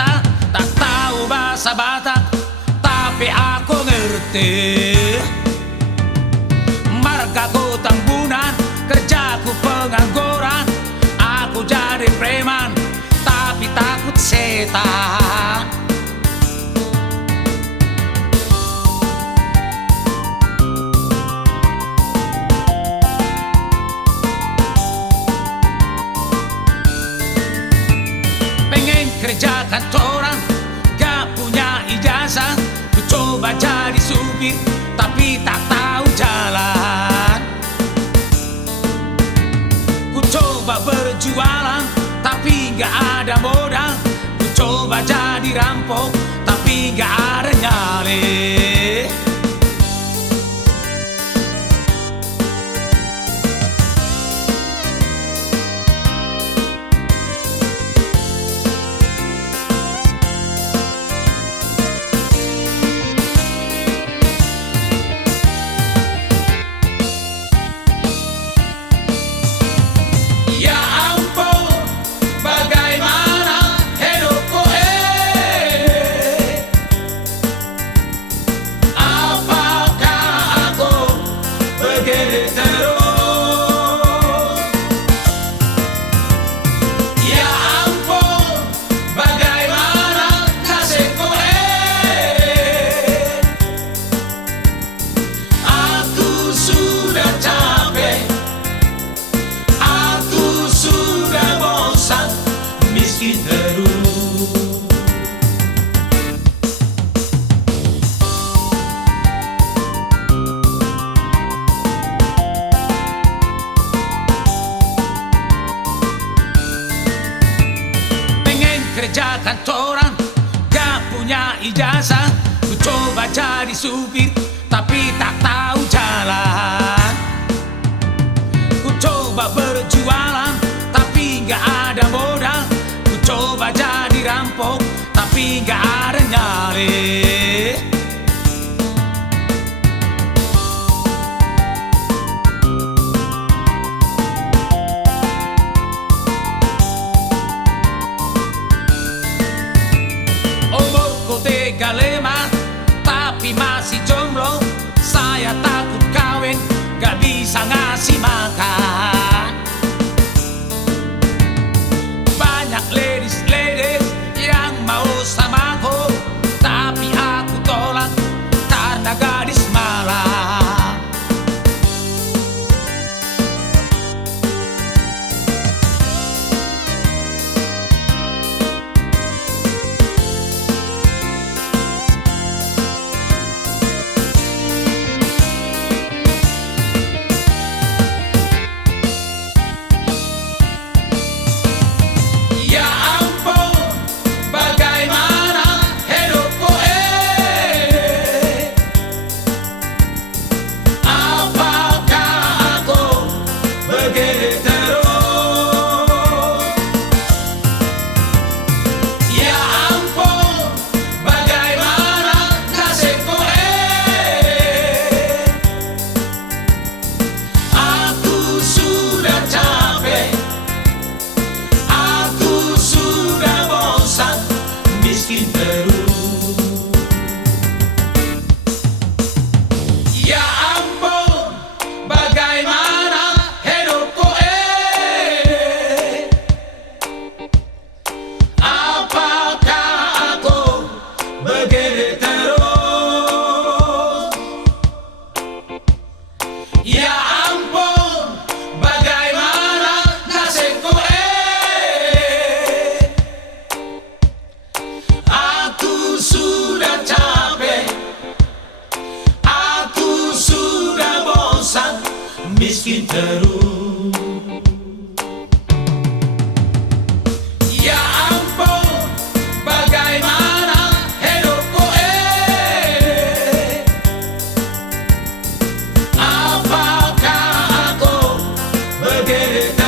kata, tak tahu bahasa Batak, tapi aku ngerti. Margaku tambunan, kerjaku pengangguran, aku jadi preman, tapi takut setan. Kerja kantoran, gak punya ijazah, ku coba jadi supir, tapi tak tahu jalan. Ku coba berjualan, tapi gak ada modal, ku coba jadi rampok, tapi gak ada nyali. Kerja kantoran, gak punya ijazah, ku coba jadi supir, tapi tak tahu jalan. Ku coba berjualan, tapi gak ada modal, ku coba jadi rampok, tapi gak ada nyali. Lema, tapi masih jomblo, saya takut kawin, gak bisa ngasih makan. Banyak ladies yang mau sama aku, tapi aku tolak karena gadis malam. Miskin terus. Ya ampun, bagaimana hidupku apakah aku begini